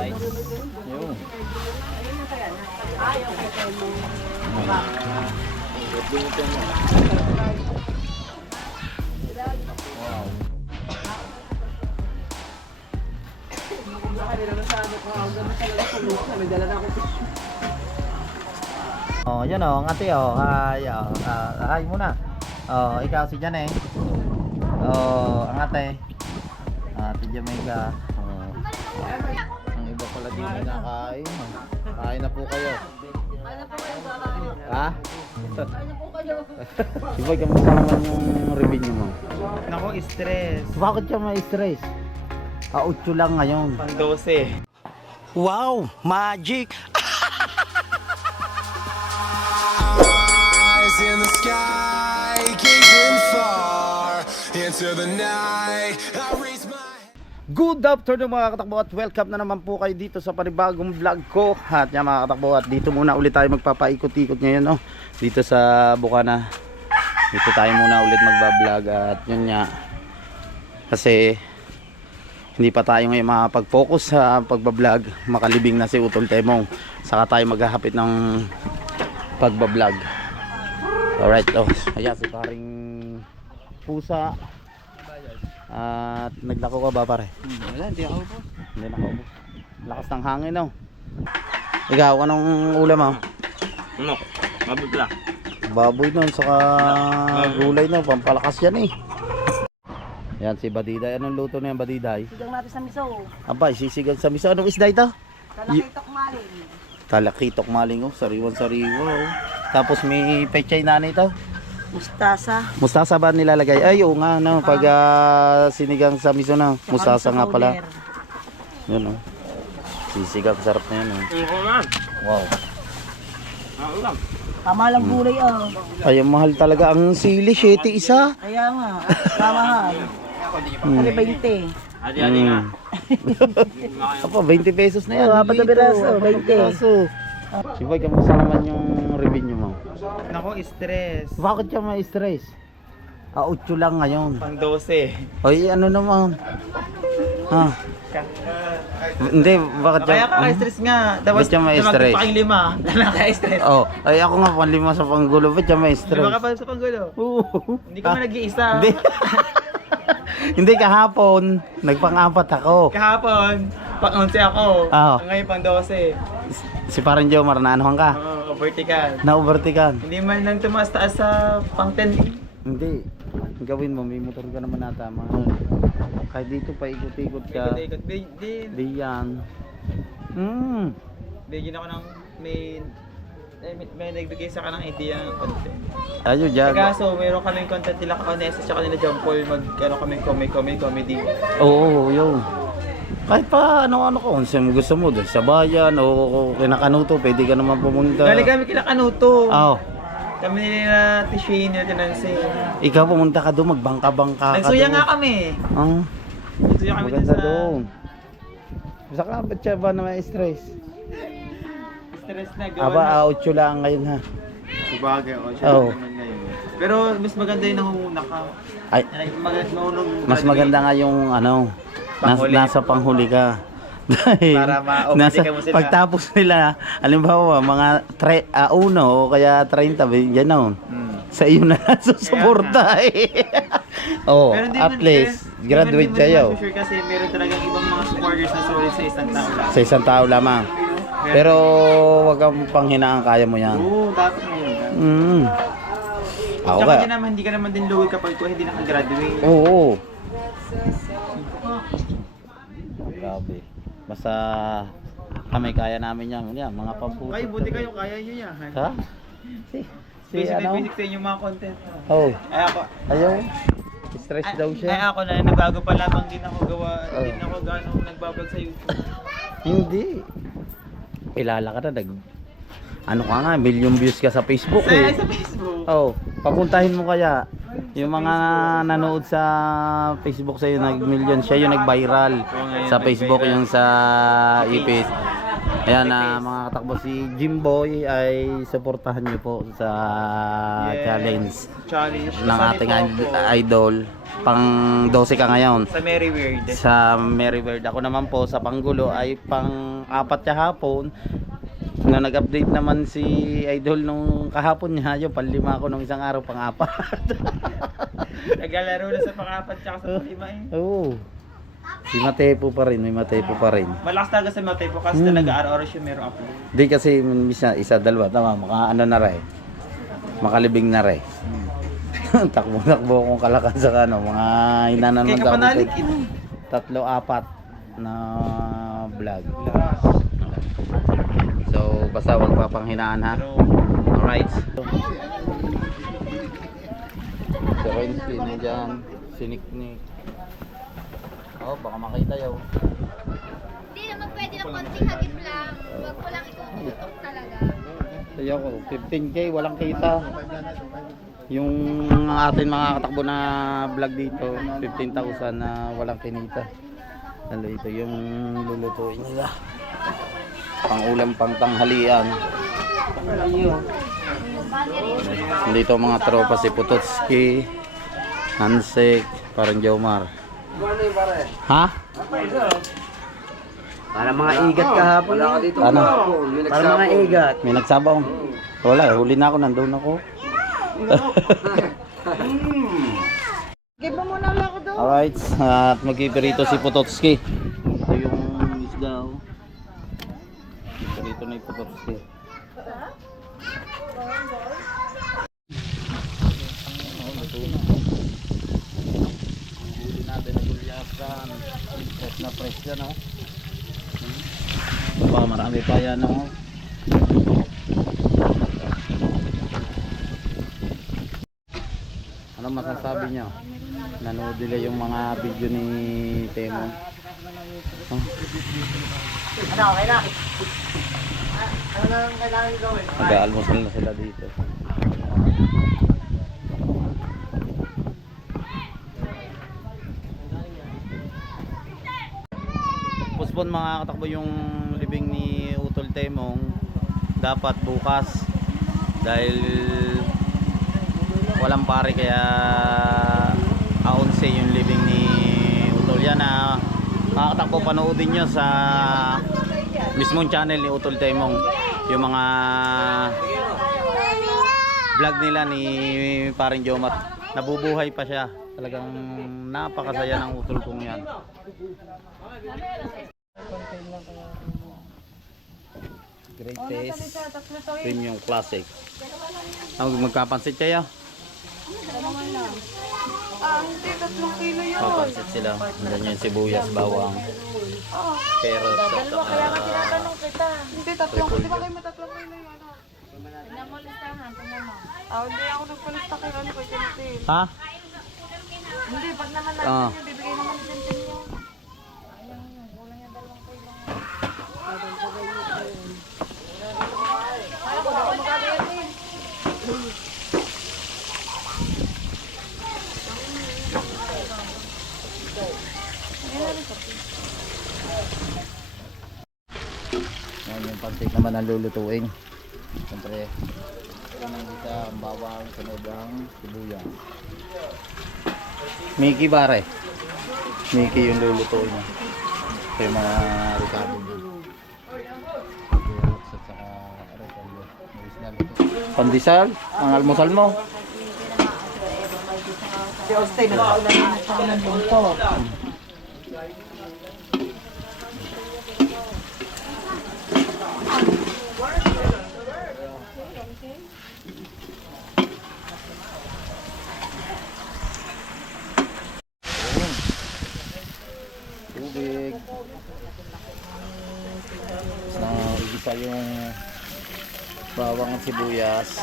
guys. Yun. Wow. Oh, yan oh, ate oh. Hi, oh. Ah, hi muna. Oh, ikaw si Jan eh. Oh, ang ate. Ate Jamaica. Oh. Pala din nakain. Kain na po kayo. Ha? Si Boy, kamusta naman yung revenue mo? Nako, stress. Bakit ka may stress? Ah, 8 lang ngayon. Pang 12. Wow, magic! eyes in the sky, gazing far into the night. I Good afternoon mga katakbo at welcome na naman po kayo dito sa panibagong vlog ko. At yan mga katakbo at dito muna ulit tayo magpapaikot-ikot ngayon no? Dito sa Bukana. Dito tayo muna ulit magbablog at yun nga. Kasi hindi pa tayo ngayon makapag-focus sa pagbablog. Makalibing na si Utol Temong. Saka tayo maghahapit ng pagbablog. Alright oh, ayan si paring pusa at naglako ka ba pare? Wala, hindi ako po. Hindi nakaubo. Lakas ng hangin oh. Ikaw, anong ulam mo? Ano? Mabigla. Baboy nun, saka gulay nun, pampalakas yan eh. Yan si Badiday. Anong luto na yan Badiday? Sigang natin sa miso. Aba, sisigang sa misa. Anong isda ito? Talakitok maling. Talakitok maling oh, sariwan sariwa oh. Tapos may pechay na ito. Mustasa. Mustasa ba nilalagay? Ay, oo nga, no, pag ah, sinigang sa miso na. Mustasa nga pala. Yun oh. Sisigang, sarap na yan oh. Wow. Tama lang gulay oh. Ay, ang mahal talaga ang sili, 7 isa. Kaya nga. Kamahal. Kali 20. Adi, adi nga. Apa, 20 pesos na yan. Oo, apat na piraso, apat na 20. piraso. Si Boy, kamusta naman yung revenue mo? Nako, stress. Bakit ka may stress? Ah, 8 lang ngayon. Pang 12. Ay, ano naman? Ha? Hindi, bakit Kaya ka? ka, stress nga. Tapos, Ba't ka may stress? Pang lima. Nakaka-stress. Oh, ay ako nga panlima sa panggulo. Ba't ka may Lima stress? ka pa sa panggulo. Oo. Hindi ka man nag-iisa. Hindi. Hindi kahapon, nagpang-apat ako. Kahapon, pang 11 ako. Oo. Ngayon pang 12. Si parang Jomar, naanuhan ka? Oo, vertical. Na-overtikan. Hindi man lang tumaas-taas sa pang 10. Hindi. Ang Gawin mo, may motor ka naman nata. Mga, kahit dito pa ikot-ikot ka. Ikot-ikot. Bi- Din. Di yan. Hmm. Bigyan ako ng may eh, may, may nagbigay sa kanang idea ng content. Ayun, Jag. Kaso, meron kaming content nila Kaonesa sa kanila John Paul mag ano kami comedy comedy comedy. Oo, yun. Kahit pa ano-ano ko, kung saan mo gusto mo, doon sa bayan o, o kinakanuto, pwede ka naman pumunta. Galing kami kila Kanuto. Oo. Kami nila Tishane nila Tinansi. ikaw pumunta ka doon, magbangka-bangka ka Nagsuya doon. nga kami. Ah, Nagsuya kami dun maganda sa doon. Saka ba't siya ba na may stress? stress na Aba, gawa na. out lang ngayon ha. Sabagay, oh, siya Oo. naman ngayon. Pero mas maganda yung nangunguna ka. Ay, Mag- nahulog, mas maganda nga yung ano, nas, Panghuli. nasa panghuli ka. Dahil, Para ma-overtake mo sila. pagtapos nila, halimbawa, mga tre, ah, uno o kaya 30, ba- yan na. Hmm. Sa iyo na susuporta eh. oh, Pero at man- least, pero- graduate pero kayo. sure kasi meron talagang ibang mga supporters na solid sa isang tao lang. Sa isang tao lamang. Pero wag kang panghinaan, kaya mo yan. Oo, dapat mo yun. Mm. Ako Tsaka hindi naman, hindi ka naman din luwi kapag kung hindi nakagraduate. Oo. Grabe. Basta kami kaya namin yan. Yan, mga pampuso. Ay, buti kayo, kaya nyo yan. Ha? Si, si Basic na ano? basic sa inyong mga content. Oh, Ay ako, ayaw. Stress ay, daw ay siya. ako na nabago pa lamang din ako gawa, Oh. din ako gano'ng nagbablog sa YouTube. Hindi. Kilala ka na. Nag, ano ka nga, million views ka sa Facebook Sa, eh. sa Facebook. Oh, papuntahin mo kaya. Yung mga nanood sa Facebook sa'yo, nag-million siya yung nag-viral sa Facebook yung sa ipis. Ayan na mga katakbo si Jimboy ay suportahan niyo po sa Yes. challenge Challenge. ng Kasali ating po id- ako idol. Pang 12 ka ngayon. Sa Merry Weird. Sa Merryword. Ako naman po sa Panggulo ay pang apat kahapon. Na nag-update naman si idol nung kahapon niya, yung panlima ko nung isang araw pang apat. Naglalaro na sa pangapat tsaka sa lima eh. Oo. Si Matepo pa rin, may Matepo pa rin. Malakas talaga sa Matay po kasi Hmm. talaga araw-araw siya meron upload. Di kasi isa, isa dalawa, tama, maka ano na rin. Makalibing na rin. Takbo-takbo kong kalakan sa ano, mga inanan Kaya ng ka panalig Tatlo, apat na vlog. So, basta wag papanghinaan ha. Alright. Si Renzi nandiyan. Si Nick Nick. Oh, baka makita yaw. Hindi naman pwede ng konting hagip lang. Huwag ko lang itututok talaga. Sayo ko, 15k, walang kita. Yung atin mga katakbo na vlog dito, 15,000 na walang kinita. Ano ito yung lulutuin nila. Pang ulam, pang tanghalian. Dito mga tropa si Putotski, Hansek, parang Jomar. Ha? Para mga igat kahapon. Wala ka dito. Ano? Para mga igat. May nagsabaw. Wala, eh, huli na ako, nandun ako. Give mo muna lang ako doon. Alright, at magpipirito si Pototski. Ito yung isda. Oh. Oh, luto na. Fresh yan, oh. Baka marami pa yan, oh. Ano masasabi niyo? Nanood nila yung mga video ni Temo. Ano, okay na? Ano na ang kailangan gawin? Mag-aalmusal na sila dito. Puspon mga katakbo yung libing ni Utol Temong dapat bukas dahil walang pare kaya aonse yung living ni Utol yan na mga katakbo panoodin nyo sa mismong channel ni Utol Temong yung mga vlog nila ni paring Jomar nabubuhay pa siya. Talagang napakasaya ng utol kong yan. Greatest premium classic. Ang magkapansit kayo Ah, hindi, tatlong kilo yun. Papansit sila. Ganyan yung sibuyas, bawang, carrot, at saka kita. Hindi, tatlong, di ba kayo may tatlong kilo yun? Ano? Ah, hindi ako nagpalista kayo. Ano ba yun? Ha? Hindi, pag naman natin Ah. yun, bibigay naman din Yan yung pancake naman ang lulutuin. Siyempre, unang isa ang bawang, sunod ang sibuyas. Mickey bare. Mickey yung lulutuin niya. Ito yung mga ricado luto. Pandesal, ang almusal mo. Si Austin, nagpaulan na siya ng lumpo. Tubig. Na igisa yung bawang at sibuyas.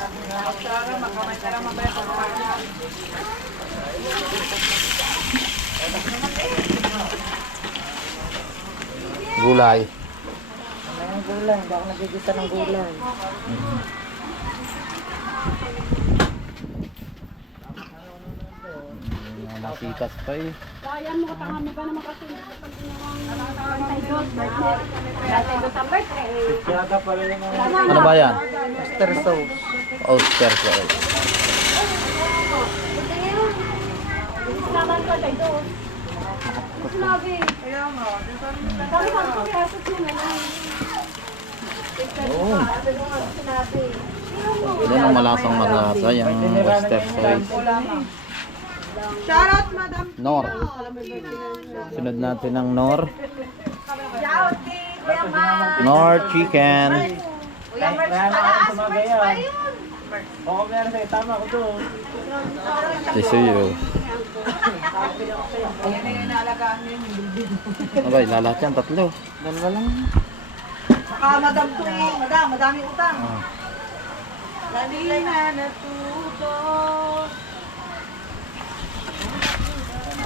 Gulay. Ang gulay, hindi ako nagigisa ng gulay. Mga nasikas pa eh. Ano ba yan? Oyster sauce. Oyster sauce. Oh. Yan ang malasang malasa, yung oyster sauce. Shoutout, Madam. Nor. Sunod natin ang Nor. Nor chicken. Kuya Merch pala, as Merch pa yun. Oo, meron sa'yo. Tama ko to. Tisuyo. Abay, lalat yan, tatlo. Dalawa lang. Saka Madam Tuing, Madam, madami utang. Ah. Lali na natuto.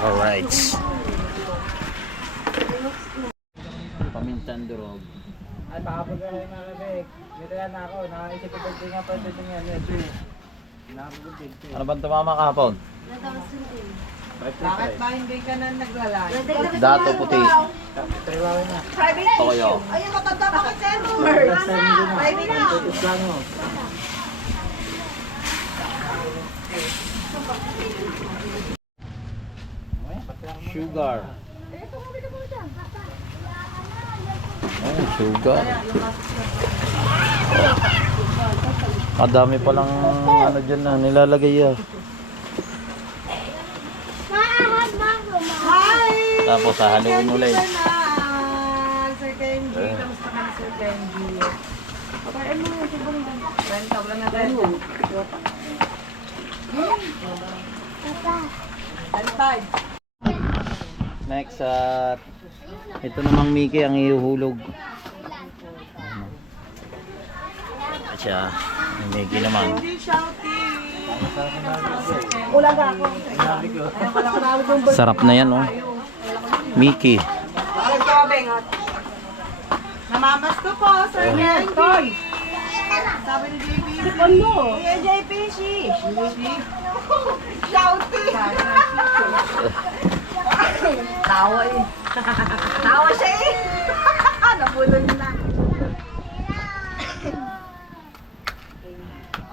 Alright. Pamintan durog. Ay, pakapag ka rin mga kabig. Dito yan ako. Nakaisip ko birthday nga pa dito nga. Medyo. Nakapagod Ano ba tumama kahapon? Bakit ba hindi ka na naglalay? Dato puti. Private Toyo. Ayun, matanda pa kasi ano, Merch. Private na. Sugar. Oh, sugar. Madami palang ano dyan na nilalagay ah. Tapos hahaluin ulit. Sir Kenji. Eh. Kamusta ka Sir Kenji? Pagkain mo yung sibong Kwenta, wala na tayo. Antay. Next at ito namang Mickey ang ihuhulog. At siya, may Mickey naman. Sarap na yan oh. Mickey. Namamas ko po, Sir Kenji. Sabi ni JP. Kuya JP, si. Shouting. Tawa eh. Tawa siya eh. Nabulon na.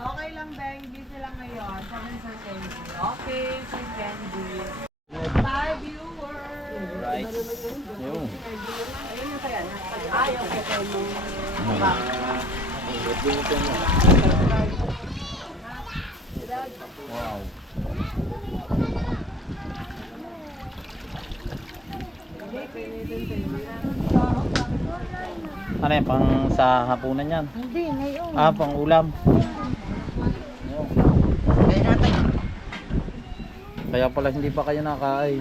Okay lang, Beng. Busy lang ngayon. Sabi Sir Kenji. Okay, Sir Kenji. Bye, viewers. Right. Yung. Wow. Ano yan, pang sa hapunan yan? Hindi, ngayon. Ah, pang ulam. Ayun. Kaya pala hindi pa kayo.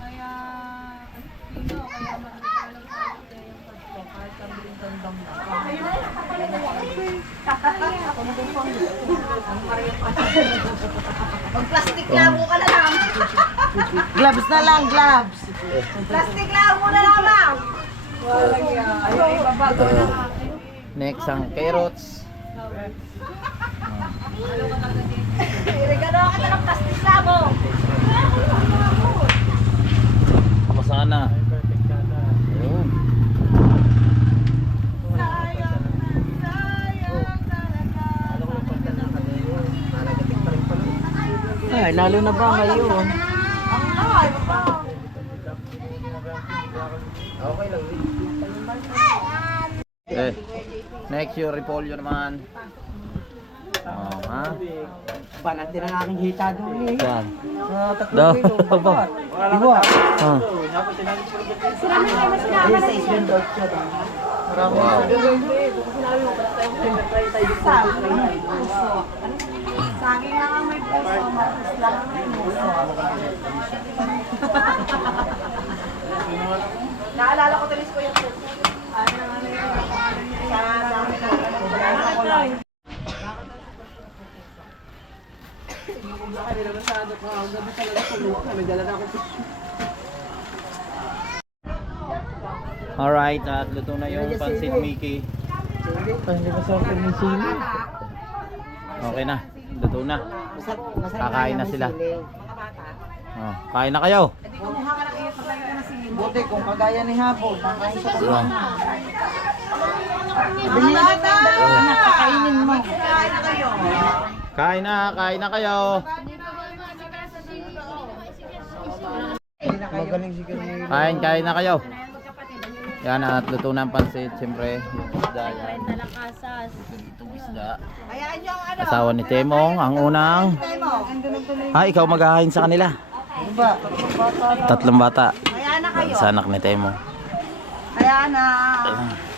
Kaya, ano, kaya lindang Mag-plastic labo ka na lang. Gloves na lang, gloves. Plastic lang, ma'am. Walang yan. Ayaw, ibabago na. Next ang carrots. Irigano ka ng plastic labo. Ako sana. Ayun. Talaga. Ay, lalo na ba ngayon? Ang ay, baba. Eh. Next yung repolyo naman. Oh, ha? Banat din ang aking hita doon eh. Yan. Sa tatlong Daw. kilo. Aba. Iwa. Ah. Yes, sa island dot siya. Wow. Saging lang ang may puso, matas lang ang may puso. Naalala ko tulis ko yung puso. Ano, ano yun? Sa dami ng ano, ko lang. Alright, at luto na yung pansit Mickey. Hindi ba sa akin sili? Okay na, luto na. Kakain na sila. Oh, kain na kayo. Buti kung kagaya ni Hapon, nakain sa Oh. Mga bata! Nakakainin mo. Kain na kayo. Kain na, kain na kayo. Kain, kain na kayo. Yan at luto ng pansit, siyempre. Yung isda yan. Itong isda. Asawa ni Temong, ang unang. Ah, ikaw maghahain sa kanila. Tatlong bata. Kayo. Sa anak ni Temong. Hayaan na.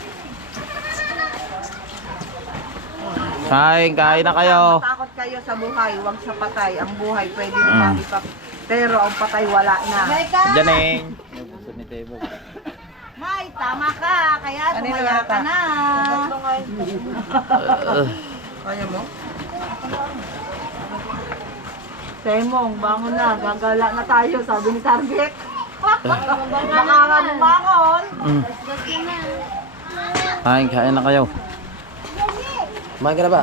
Kain, kain na kayo. Takot kayo sa buhay, huwag sa patay. Ang buhay pwede Mm. naman ipap... Pero ang patay wala na. Janeng. Gusto ni Temong. May, tama ka. Kaya sumaya ka na. Kaya mo? Temong, bangon na. Gagala na tayo, sabi ni Target. Baka nga bumangon. mm. Kain, kain na kayo. Kumain ka na ba?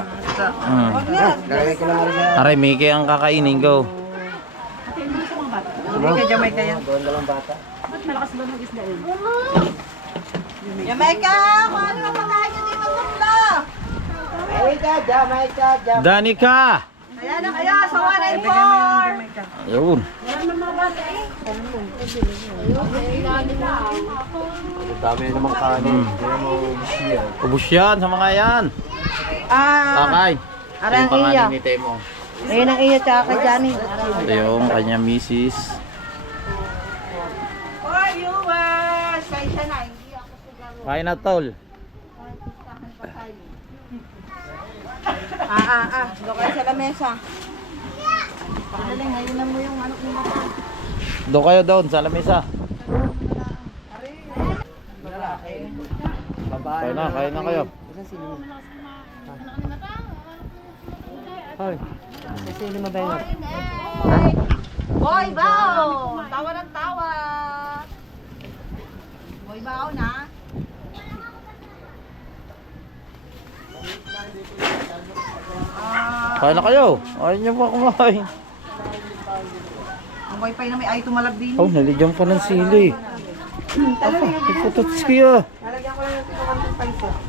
Mm. Aray, Mickey ang kakainin ko. Hindi ka Jamaica yan. Doon dalang bata. Jamaica, kung ano na pagkain nyo dito sa Jamaica, Jamaica, Jamaica. Danica! Ayan na kaya sa 1 and 4. Ayun. Dami na namang kanin. Hindi mo siya. Ubus yan sa mga yan. Ah, Kakay. Ito Arang yung pangalan iya. ni Temo. ayun ang iyo tsaka kay Johnny. Ito yung kanya misis. Siguro. Kain na tol. Ah, ah, ah, doon kayo sa lamesa. Pagaling, ngayon na mo yung ni Mama. Doon kayo doon sa lamesa. Kain na, kain na kayo. Hoy. Mo ba yun? Boy, bao! Tawa ng tawa. Boy, bao na. Kain na kayo. Ayaw niyo pa kumain. ang wifi na may ay tumalab din. Oh, naligyan pa ng sili. Putot siya. Lalagyan ko lang yung tinukan ng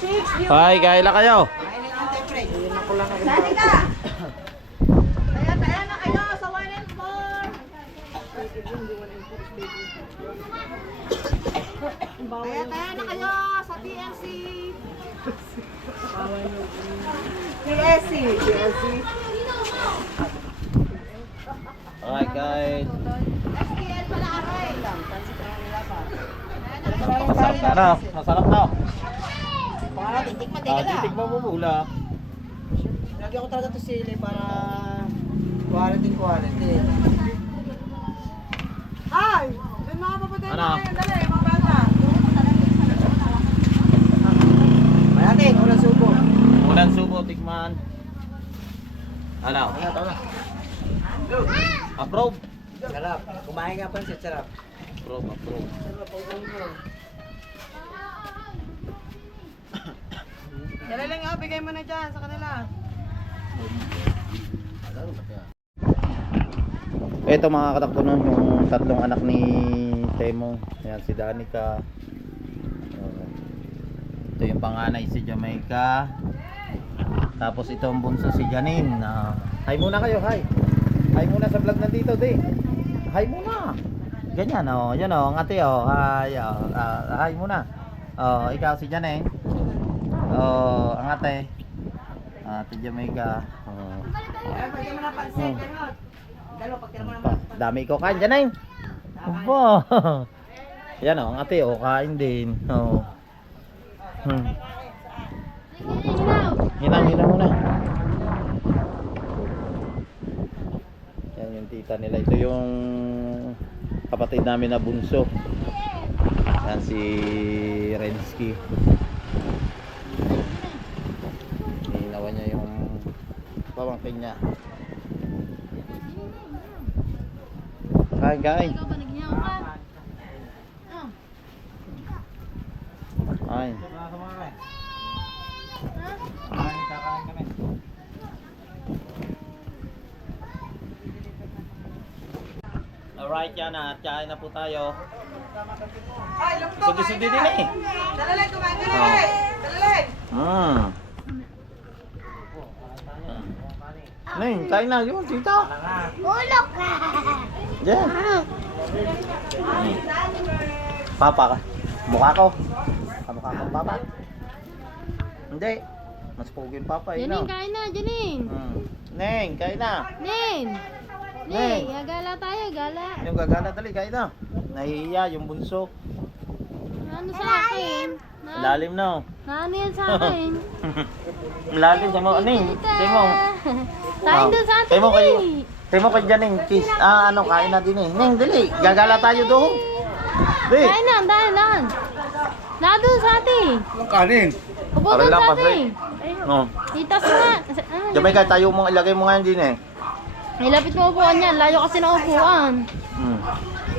view. Kay, kay la kayo. Dami ka. Kaya tayo na kayo sa 1 and 4. Kaya tayo na kayo sa TLC. TLC. TLC. Kay, kay. STL pala aray. Masarap na, no? Masarap na. Pangalan, tikman Ah, titig mo mula. Lagyan ko talaga to sili para quality quality. Ay! Doon mga papatay Ano? mo ngayon, dali, mga bata. Mayate, unang subo. Unang subo, tikman. Ano? Ano, tama. Approve. Sarap. Kumain ka pa sa sarap. Approve, approve. Dali lang nga, bigay mo na dyan sa kanila. Ito mga katakbo nun, yung tatlong anak ni Temo. Ayan, si Danica. Ito yung panganay si Jamaica. Tapos ito ang bunso si Janine. Uh, hi muna kayo, hi. Hi muna sa vlog nandito, di. Hi muna. Ganyan, oh. Yan, oh. Ang ate, oh. Hi, oh. Ah, hi muna. Oh, ikaw si Janine. Oh, ang ate. Ate Jamaica. Oh. Ganun. Dalo, pag tira mo na Pa, dami ko kain ay. Aba. Yan o, ang ate o, kain din. O. Hmm. Hinang, hinang muna. nakita nila. Ito yung kapatid namin na bunso. Yan si Renski. Hinawa niya yung pamangkin niya. Hi guys hi hi kakain ka Alright yan at kain na po tayo. Sudi-sudi din eh. Dalalay, kumain ka na. Dalalay. Mm. Ning, kain na yun, tita. Ulok ka! Diyan. Papa ka. Mukha ko. Kamukha ko papa. Hindi. Mas pogi yung papa eh. Janine, kain na, Janine! Mm. Neng, kain na. Nin! Ning. Ning, gala tayo, gala. Yung gagana dali, kain na. Nahihiya yung bunso. Ano sa akin? Na, Lalim na. oh. na ano yan sa akin? Lalim sa mo. Ning, sa mo. Kain doon sa atin, Tayo mo kayo. eh. Tayo mo kayo dyan, Ning. Kiss. Ah, ano, kain na din eh. Ning, dali. Gagala tayo doon. Di. Kain na, dahan, dahan. Na doon sa atin. Ang kanin. Upo doon lang, sa pasay. atin. No. Titas nga. Ano, Jamay ka, tayo mo, ilagay mo nga din eh. Nilapit mo upuan yan. Layo kasi ng upuan. Hmm.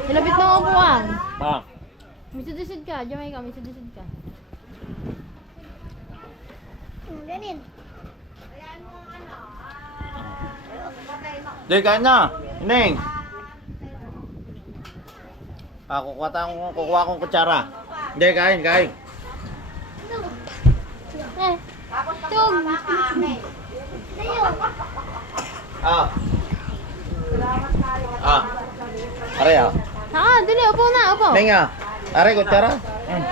Nilapit ng upuan. Ah. May sudisid ka. Jamay ka, may sudisid ka. Ganin. Di, kain na. Ning. Ah, kukuha tayong, kukuha akong kutsara. Hindi, kain, kain. Eh. Tug. Ah. Ah. Aray ah. Ah, dali. Upo na, upo. Ning ah. Aray, kutsara. Hmm.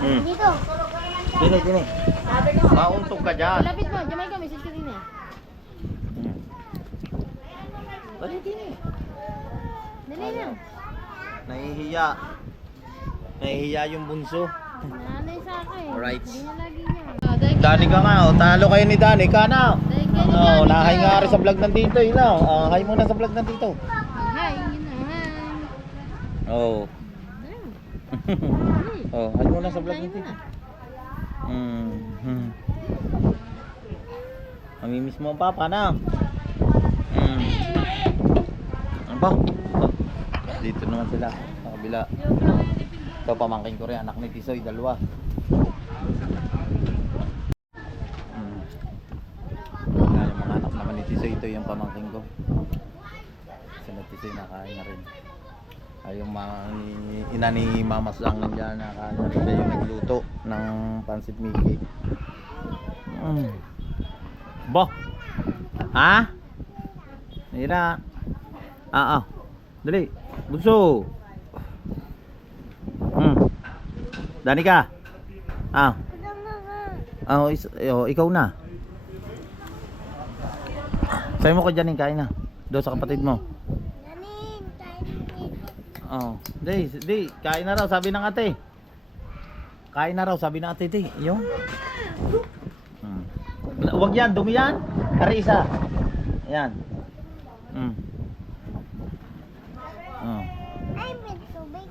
Hmm. Dito. Dini, dini. Mauntog ka dyan. Lapit mo. Jamay ka, may sudisid ka din eh. Dali, dini. Dali na. Nahihiya. Nahihiya yung bunso. Nanay sa akin. Alright. Hindi na lagi niya. Dani ka nga, oh. talo kayo ni Dani ka na. Oh, nahay nga rin sa vlog ng tito, yun. Oh, hi muna sa vlog ng tito. Hi, yun na. Hi. Oh. Oh, hi muna sa vlog ng tito. na. Hmm. Mamimiss mo ang papa na. Hmm. Ano ba? Oh. Dito naman sila, sa kabila. Ito pamangkin ko rin, anak ni Tisoy, dalawa. Hmm. Yan, yung mga anak naman ni Tisoy, ito yung pamangkin ko. Si na Tisoy nakain na rin. Ay, yung mga ina ni Mama Sang nandiyan nakain na rin yung nagluto ng pansit Mickey. Mm. Bo! Ha? Nira. Ah, ah. Dali. Bunso. Hmm. Dani ka. Ah. Ah, oh, is, oh, ikaw na. Sabi mo ko dyan, kain na. Doon sa kapatid mo. Oh, di, di, kain na raw, sabi ng ate. Kain na raw, sabi ng ate, di. Yung. Hmm. Huwag yan, dumi yan. Ari isa. Ayan. Hmm. Oh. Ay, may tubig.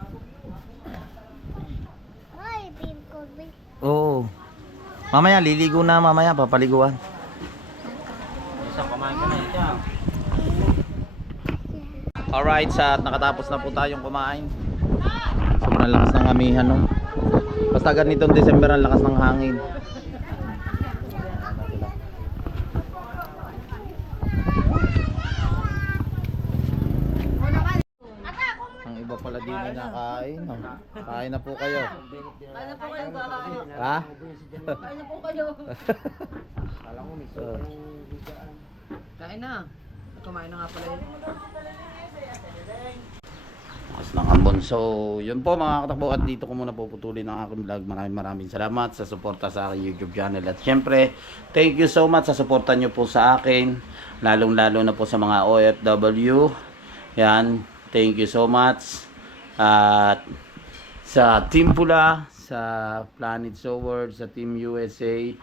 Ay, may tubig. Oo. Mamaya, liligo na mamaya, papaliguan. Isa, kumain ka na siya. Alright, sa nakatapos na po tayong kumain. Sobrang lakas ng amihan, no? Basta ganitong December ang lakas ng hangin. Ang iba pala din na nakain. no? Kain na po kayo. Kain na po kayo. Ha? Kain na po kayo. Kain na. Kumain na nga pala yun. Lakas ng ambon. So, yun po mga katakbo at dito ko muna puputulin ang aking vlog. Maraming maraming salamat sa suporta sa aking YouTube channel. At syempre, thank you so much sa suporta nyo po sa akin. Lalong lalo na po sa mga OFW. Yan, thank you so much. At sa Team Pula, sa Planet Soward, sa Team USA,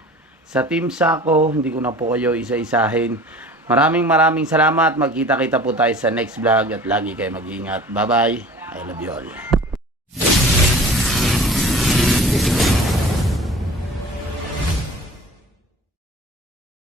sa Team Sako, hindi ko na po kayo isa-isahin. Maraming maraming salamat. Magkita-kita po tayo sa next vlog at lagi kayo mag-ingat. Bye-bye. I love you all.